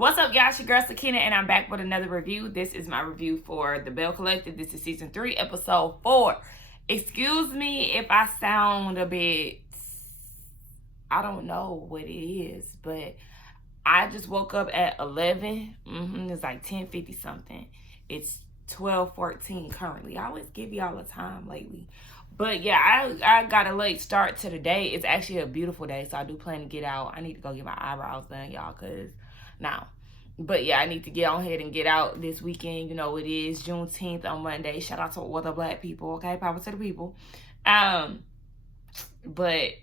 What's up, y'all? It's your girl Sakina, and I'm back with another review. This is my review for the Belle Collective. This is season 3, episode 4. Excuse me if I sound a bit, I don't know what it is, but I just woke up at 11. It's like 10:50 something. It's 12:14 currently. I always give y'all a time lately. But yeah, I got a late start to the day. It's actually a beautiful day, so I do plan to get out. I need to go get my eyebrows done, y'all, because now. But yeah, I need to get on ahead and get out this weekend. You know, it is Juneteenth on Monday. Shout out to all the black people, okay? Power to the people. But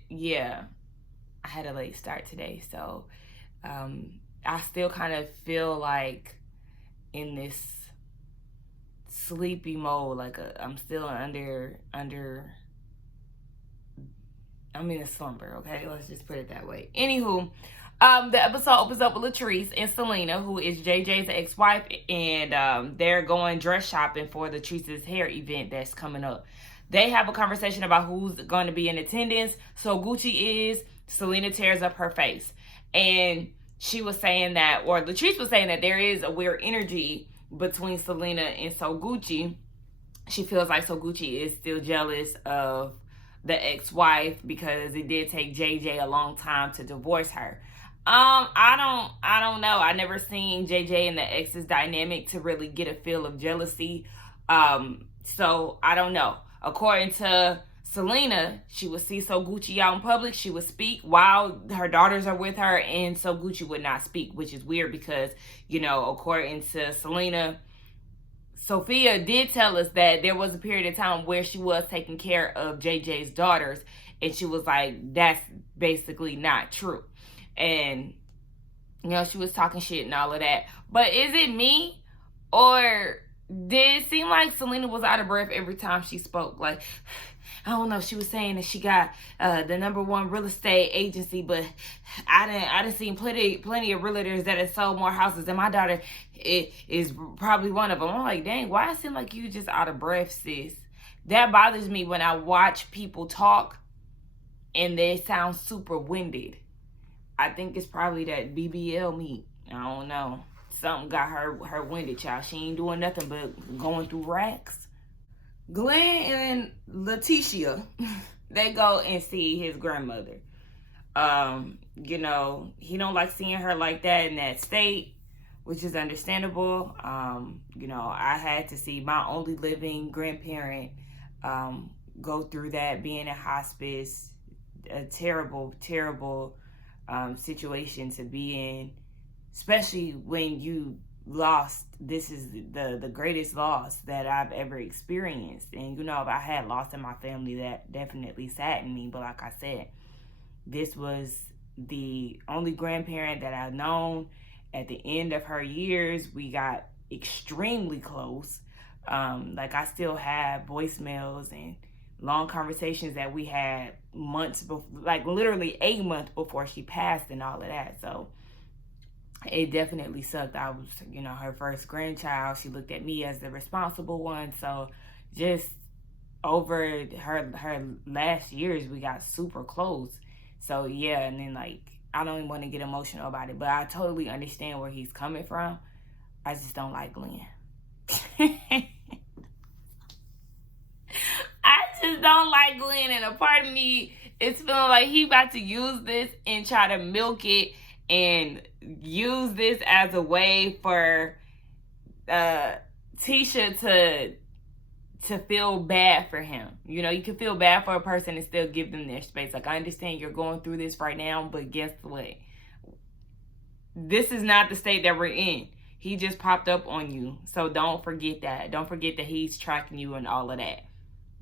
yeah, I had a late start today, so I still kind of feel like in this sleepy mode, like I'm still I'm in a slumber, okay? Let's just put it that way. Anywho, the episode opens up with Latrice and Selena, who is JJ's ex-wife, and they're going dress shopping for Latrice's hair event that's coming up. They have a conversation about who's going to be in attendance. So Gucci is. Selena tears up her face. And she was saying that, or Latrice was saying that there is a weird energy between Selena and So Gucci. She feels like So Gucci is still jealous of the ex-wife because it did take JJ a long time to divorce her. I don't know. I never seen JJ and the ex's dynamic to really get a feel of jealousy. So I don't know. According to Selena, she would see So Gucci out in public. She would speak while her daughters are with her, and So Gucci would not speak, which is weird because, you know, according to Selena, Sophia did tell us that there was a period of time where she was taking care of JJ's daughters, and she was like, that's basically not true. And, you know, she was talking shit and all of that. But is it me, or did it seem like Selena was out of breath every time she spoke? Like, I don't know. She was saying that she got the #1 real estate agency, but I didn't see plenty of realtors that have sold more houses, and my daughter is probably one of them. I'm like, dang, why it seem like you just out of breath, sis? That bothers me when I watch people talk and they sound super winded. I think it's probably that BBL meat. I don't know. Something got her winded, child. She ain't doing nothing but going through racks. Glenn and Letitia, they go and see his grandmother. You know, he don't like seeing her like that in that state, which is understandable. You know, I had to see my only living grandparent go through that, being in hospice. A terrible, terrible situation to be in, especially when you lost. This is the greatest loss that I've ever experienced. And you know, if I had loss in my family, that definitely saddened me. But like I said, this was the only grandparent that I've known. At the end of her years, we got extremely close. Like, I still have voicemails and long conversations that we had months before, like literally 8 months before she passed and all of that. So it definitely sucked. I was, you know, her first grandchild. She looked at me as the responsible one. So just over her last years, we got super close. So yeah, and then like, I don't even want to get emotional about it, but I totally understand where he's coming from. I just don't like Glenn. I just don't like Glenn, and a part of me is feeling like he about to use this and try to milk it and use this as a way for Tisha to feel bad for him. You know, you can feel bad for a person and still give them their space. Like, I understand you're going through this right now, but guess what? This is not the state that we're in. He just popped up on you. So don't forget that. Don't forget that he's tracking you and all of that.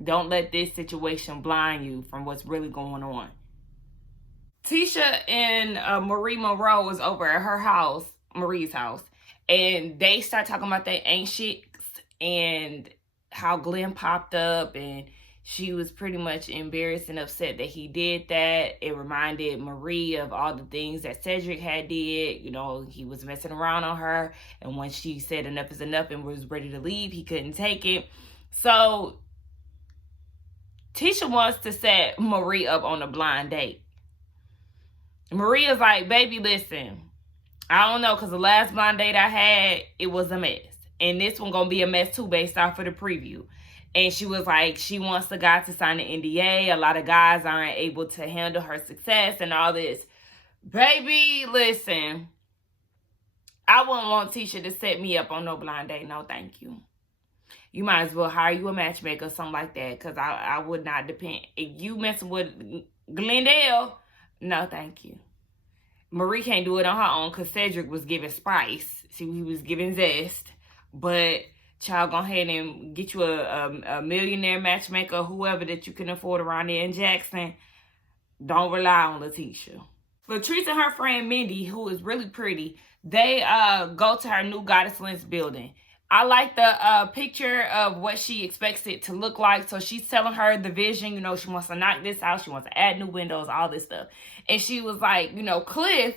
Don't let this situation blind you from what's really going on. Tisha and Marie Monroe was over at her house, Marie's house, and they start talking about their ancient and how Glenn popped up, and she was pretty much embarrassed and upset that he did that. It reminded Marie of all the things that Cedric had did. You know, he was messing around on her, and when she said enough is enough and was ready to leave, he couldn't take it. So Tisha wants to set Marie up on a blind date. Maria's like, baby, listen, I don't know, because the last blind date I had, it was a mess. And this one gonna be a mess too, based off of the preview. And she was like, she wants the guy to sign an NDA. A lot of guys aren't able to handle her success and all this. Baby, listen. I wouldn't want Tisha to set me up on no blind date. No, thank you. You might as well hire you a matchmaker or something like that, because I would not depend. If you messing with Glendale, no, thank you. Marie can't do it on her own because Cedric was giving spice. See, he was giving zest. But child, go ahead and get you a millionaire matchmaker, whoever that you can afford around there in Jackson. Don't rely on Letitia. Latrice and her friend Mindy, who is really pretty, they go to her new Goddess Lens building. I like the picture of what she expects it to look like. So she's telling her the vision. You know, she wants to knock this out. She wants to add new windows, all this stuff. And she was like, you know, Cliff,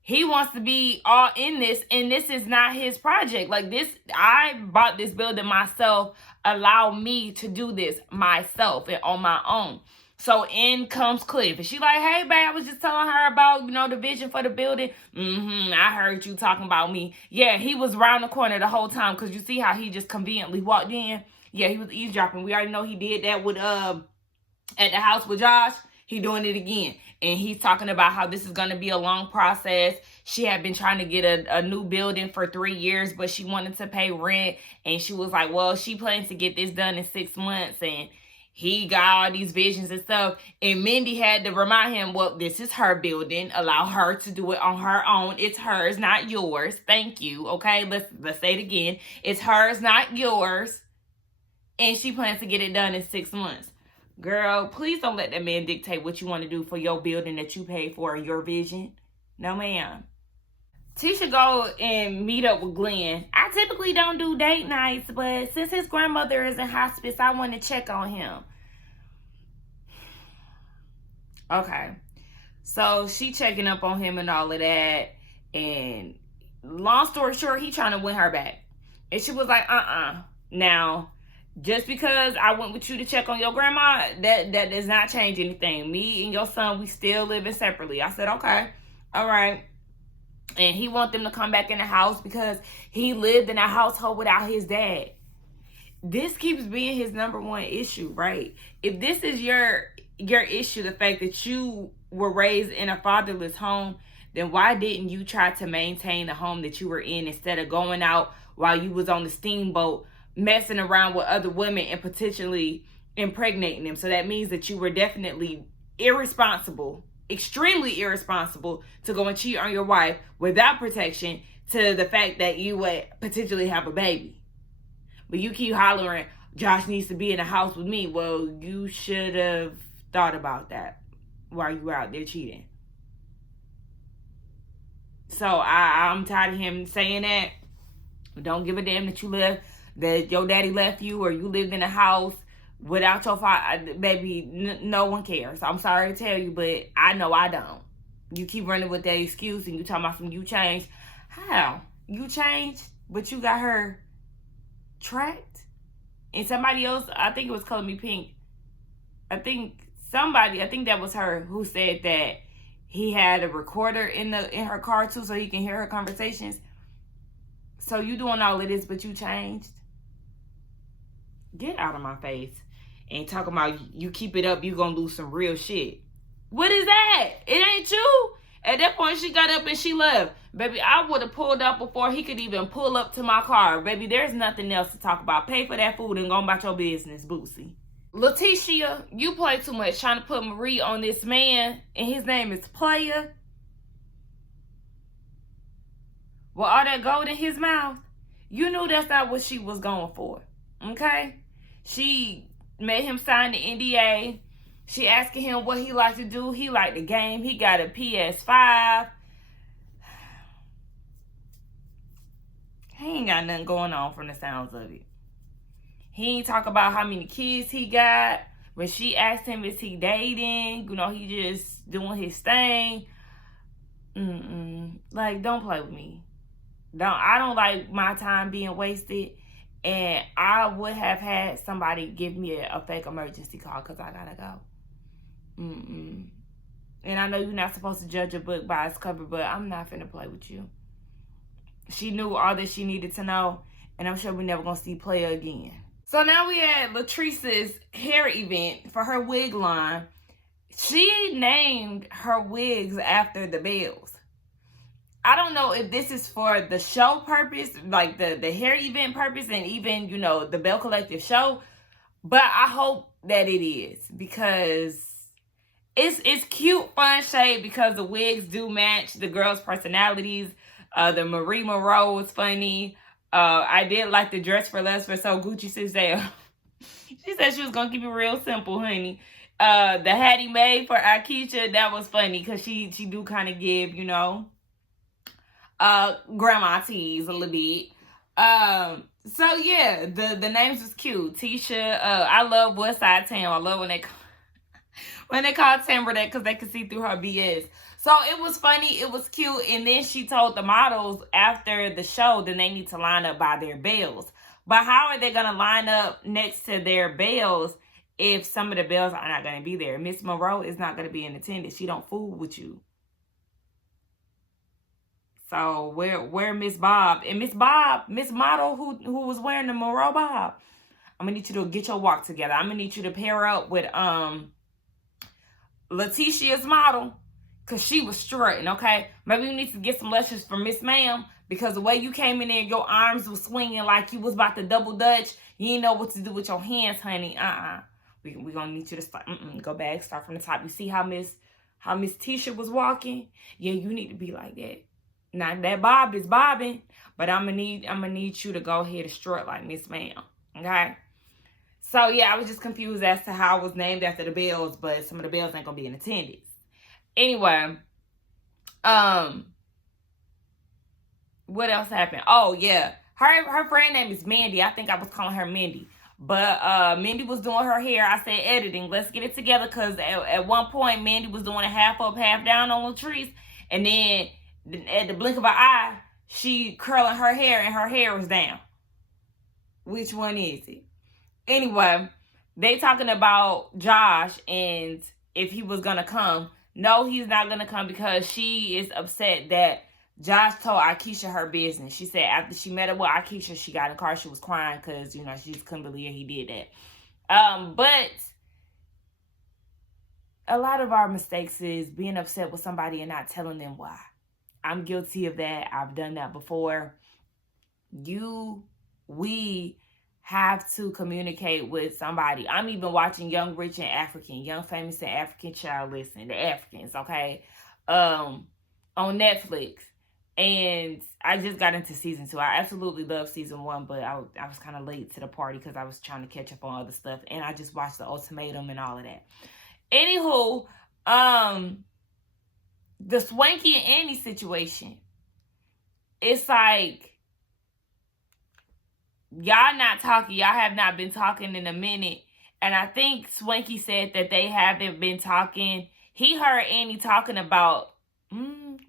he wants to be all in this, and this is not his project. Like this, I bought this building myself. Allow me to do this myself and on my own. So in comes Cliff. And she like, hey, babe, I was just telling her about, you know, the vision for the building. I heard you talking about me. Yeah, he was around the corner the whole time, because you see how he just conveniently walked in. Yeah, he was eavesdropping. We already know he did that with at the house with Josh. He doing it again. And he's talking about how this is going to be a long process. She had been trying to get a new building for 3 years, but she wanted to pay rent. And she was like, well, she plans to get this done in 6 months. And he got all these visions and stuff. And Mindy had to remind him, well, this is her building. Allow her to do it on her own. It's hers, not yours. Thank you. Okay, let's say it again. It's hers, not yours. And she plans to get it done in 6 months. Girl, please don't let that man dictate what you want to do for your building that you paid for, your vision. No, ma'am. Tisha go and meet up with Glenn. I typically don't do date nights, but since his grandmother is in hospice, I want to check on him. Okay. So she checking up on him and all of that. And long story short, he trying to win her back. And she was like, Now, just because I went with you to check on your grandma, that does not change anything. Me and your son, we still living separately. I said, okay, all right. And he want them to come back in the house because he lived in a household without his dad. This keeps being his number one issue, right? If this is your issue, the fact that you were raised in a fatherless home, then why didn't you try to maintain the home that you were in instead of going out while you was on the steamboat messing around with other women and potentially impregnating them? So that means that you were definitely irresponsible, extremely irresponsible, to go and cheat on your wife without protection, to the fact that you would potentially have a baby. But you keep hollering, Josh needs to be in the house with me. Well, you should have thought about that while you were out there cheating. So I'm tired of him saying that. Don't give a damn that you left, that your daddy left you, or you lived in a house without your father. Baby, no one cares. I'm sorry to tell you, but I know I don't. You keep running with that excuse and you talking about some you changed. How? You changed, but you got her tracked? And somebody else, I think it was Color Me Pink. I think that was her, who said that he had a recorder in her car too, so he can hear her conversations. So you doing all of this, but you changed? Get out of my face. And talking about you keep it up, you gonna lose some real shit. What is that? It ain't you. At that point, she got up and she left. Baby, I would have pulled up before he could even pull up to my car. Baby, there's nothing else to talk about. Pay for that food and go about your business, Boosie. Letitia, you play too much trying to put Marie on this man, and his name is Player. With all that gold in his mouth, you knew that's not what she was going for. Okay? She made him sign the NDA. She asking him what he liked to do. He liked the game. He got a PS5. He ain't got nothing going on from the sounds of it. He ain't talk about how many kids he got. When she asked him, is he dating? You know, he just doing his thing. Like, don't play with me. I don't like my time being wasted. And I would have had somebody give me a fake emergency call because I gotta go. And I know you're not supposed to judge a book by its cover, but I'm not finna play with you. She knew all that she needed to know, and I'm sure we're never gonna see Playa again. So now we had Latrice's hair event for her wig line. She named her wigs after the Bells. I don't know if this is for the show purpose, like the hair event purpose, and even, you know, the Belle Collective show, but I hope that it is, because it's cute, fun shade, because the wigs do match the girls' personalities. The Marie Monroe was funny. I did like the dress for less for so Gucci sits there. She said she was gonna keep it real simple, honey. The Hattie Mae for Akeisha, that was funny, because she do kind of give, you know, grandma tease a little bit. So yeah, the names was cute. Tisha, I love West Side Tam. I love when they call Tamra that, because they could see through her BS. So it was funny, it was cute, and then she told the models after the show that they need to line up by their bells. But how are they gonna line up next to their bells if some of the bells are not gonna be there? Miss Monroe is not gonna be in attendance. She don't fool with you. So where Miss Bob and Miss Model who was wearing the Monroe Bob? I'm gonna need you to get your walk together. I'm gonna need you to pair up with Letitia's model, because she was strutting, okay? Maybe you need to get some lessons from Miss Ma'am, because the way you came in there, your arms was swinging like you was about to double dutch. You didn't know what to do with your hands, honey. We gonna need you to start. Go back, start from the top. You see how Miss Tisha was walking? Yeah, you need to be like that. Now that bob is bobbing, but I'm gonna need you to go ahead and strut like Miss Ma'am, okay? So yeah, I was just confused as to how it was named after the Bells, but some of the Bells ain't gonna be in attendance. Anyway, what else happened? Oh yeah, her friend name is Mandy. I think I was calling her Mindy, but Mindy was doing her hair. I said editing. Let's get it together, because at one point Mandy was doing a half up, half down on Latrice, and then at the blink of an eye, she curling her hair and her hair was down. Which one is it? Anyway, they talking about Josh and if he was gonna come. No, he's not gonna come, because she is upset that Josh told Akeisha her business. She said after she met up with Akeisha, she got in the car, she was crying because, you know, she just couldn't believe he did that. But a lot of our mistakes is being upset with somebody and not telling them why. I'm guilty of that. I've done that before. We have to communicate with somebody. I'm even watching Young, Rich, and African, Young, Famous, and African Childless, and the Africans, okay, on Netflix. And I just got into season 2. I absolutely love season 1, but I was kind of late to the party because I was trying to catch up on other stuff. And I just watched The Ultimatum and all of that. Anywho, the Swanky and Annie situation. It's like, y'all not talking. Y'all have not been talking in a minute. And I think Swanky said that they haven't been talking. He heard Annie talking about,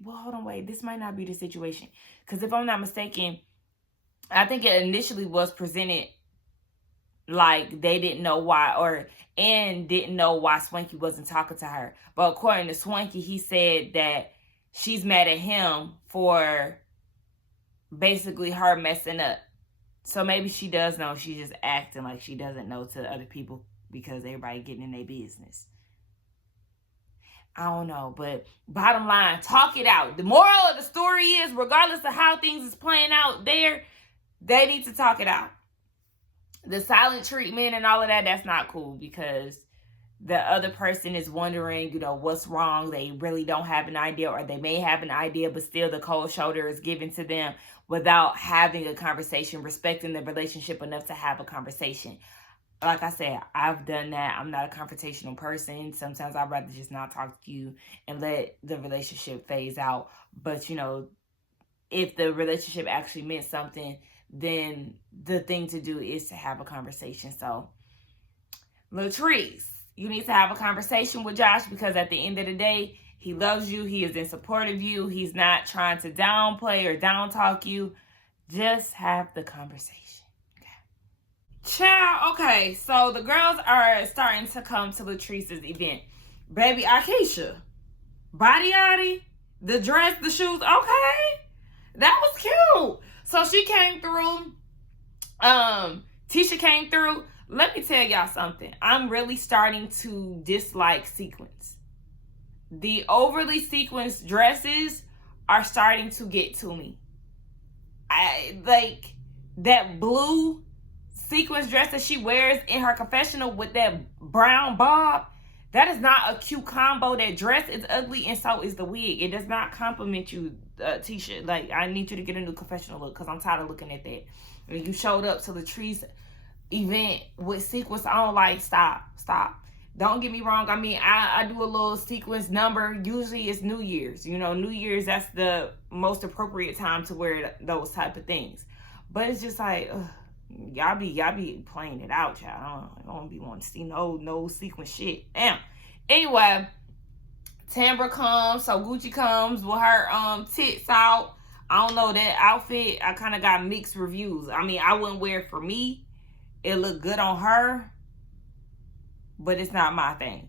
well, hold on, wait. This might not be the situation. Because if I'm not mistaken, I think it initially was presented like they didn't know why, or Anne didn't know why Swanky wasn't talking to her. But according to Swanky, he said that she's mad at him for basically her messing up. So maybe she does know. She's just acting like she doesn't know to other people because everybody getting in their business. I don't know, but bottom line, talk it out. The moral of the story is, regardless of how things is playing out there, they need to talk it out. The silent treatment and all of that, that's not cool, because the other person is wondering, you know, what's wrong. They really don't have an idea, or they may have an idea, but still the cold shoulder is given to them without having a conversation, respecting the relationship enough to have a conversation. Like I said, I've done that. I'm not a confrontational person. Sometimes I'd rather just not talk to you and let the relationship phase out. But, you know, if the relationship actually meant something, then the thing to do is to have a conversation. So, Latrice, you need to have a conversation with Josh, because at the end of the day, he loves you. He is in support of you. He's not trying to downplay or down talk you. Just have the conversation. Child, okay, so the girls are starting to come to Latrice's event. Baby Akeisha, Body yaddy, the dress, the shoes, okay. That was cute. So she came through. Tisha came through. Let me tell y'all something. I'm really starting to dislike sequins. The overly sequenced dresses are starting to get to me. I like that blue sequence dress that she wears in her confessional with that brown bob. That is not a cute combo. That dress is ugly, and so is the wig. It does not compliment you, Tisha. Like, I need you to get a new confessional look because I'm tired of looking at that. When you showed up to Latrice event with sequins on, like, stop. Don't get me wrong. I mean, I do a little sequence number. Usually it's New Year's. You know, New Year's, that's the most appropriate time to wear those type of things. But it's just like, y'all be playing it out, y'all. I don't be wanting to see no sequin shit. Damn. Anyway, Tambra comes, so Gucci comes with her tits out. I don't know, that outfit, I kind of got mixed reviews. I mean, I wouldn't wear it for me. It looked good on her, but it's not my thing.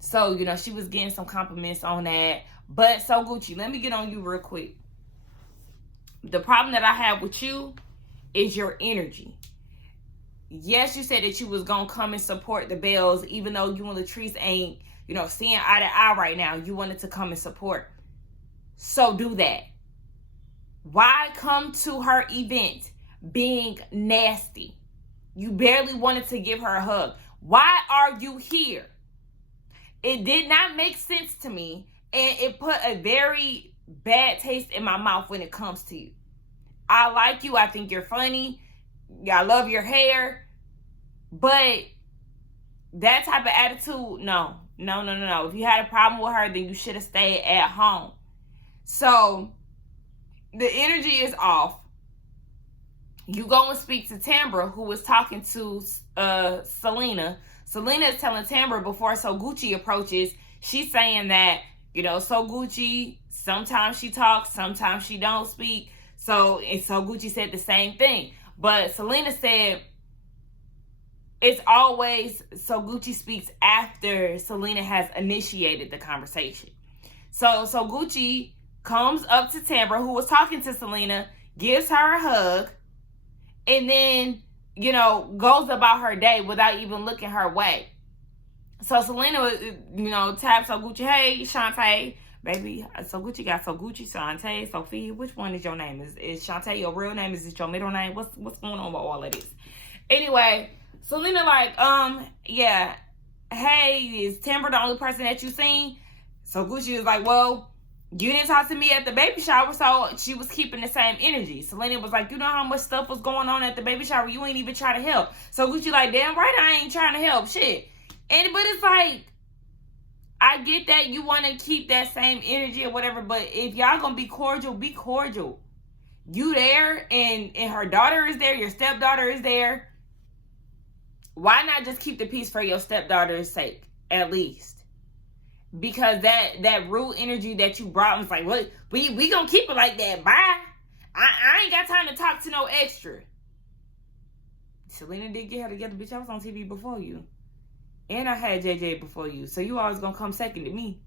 So, you know, she was getting some compliments on that. But so Gucci, let me get on you real quick. The problem that I have with you is your energy. Yes, you said that you was gonna come and support the Bells, even though you and Latrice ain't, you know, seeing eye to eye right now. You wanted to come and support. So do that. Why come to her event being nasty? You barely wanted to give her a hug. Why are you here? It did not make sense to me, and it put a very bad taste in my mouth when it comes to you. I like you. I think you're funny. I love your hair. But that type of attitude, no. If you had a problem with her, then you should have stayed at home. So the energy is off. You go and speak to Tambra, who was talking to Selena. Selena is telling Tambra before So Gucci approaches, she's saying that, you know, So Gucci, sometimes she talks, sometimes she don't speak. And So Gucci said the same thing. But Selena said it's always So Gucci speaks after Selena has initiated the conversation. So Gucci comes up to Tambra, who was talking to Selena, gives her a hug, and then, you know, goes about her day without even looking her way. So Selena, you know, taps So Gucci, hey, Shantae, baby. So Gucci got So Gucci, Shantae, Sophia. Which one is your name? Is Shantae your real name? Is it your middle name? What's going on with all of this? Anyway, Selena like, yeah, hey, is Tambra the only person that you seen? So Gucci was like, well, you didn't talk to me at the baby shower, so she was keeping the same energy. Selena was like, you know how much stuff was going on at the baby shower? You ain't even try to help. So Gucci like, damn right, I ain't trying to help. Shit. But it's like, I get that you want to keep that same energy or whatever, but if y'all gonna be cordial, be cordial. You there, and her daughter is there, your stepdaughter is there. Why not just keep the peace for your stepdaughter's sake, at least? Because that rude energy that you brought was like, what? We gonna keep it like that. Bye. I ain't got time to talk to no extra. Selena did get her together, bitch. I was on TV before you. And I had JJ before you. So you always gonna come second to me.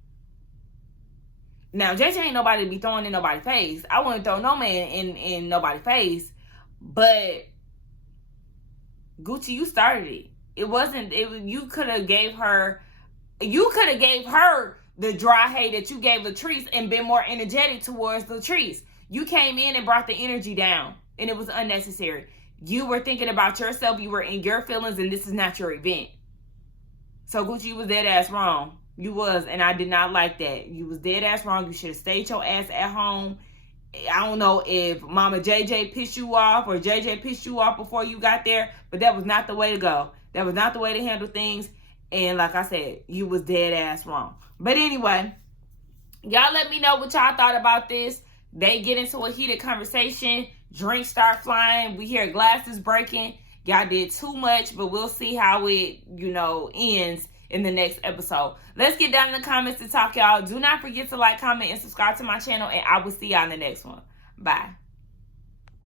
Now, JJ ain't nobody to be throwing in nobody's face. I wouldn't throw no man in nobody's face. But Gucci, you started it. You could have gave her the dry hay that you gave Latrice and been more energetic towards Latrice. You came in and brought the energy down, and it was unnecessary. You were thinking about yourself. You were in your feelings, and this is not your event. So Gucci, you was dead ass wrong. You was, and I did not like that. You was dead ass wrong. You should have stayed your ass at home. I don't know if Mama JJ pissed you off or JJ pissed you off before you got there, but that was not the way to go. That was not the way to handle things. And like I said, you was dead ass wrong. But anyway, y'all let me know what y'all thought about this. They get into a heated conversation. Drinks start flying. We hear glasses breaking. Y'all did too much, but we'll see how it, ends in the next episode. Let's get down in the comments to talk, y'all. Do not forget to like, comment, and subscribe to my channel, and I will see y'all in the next one. Bye.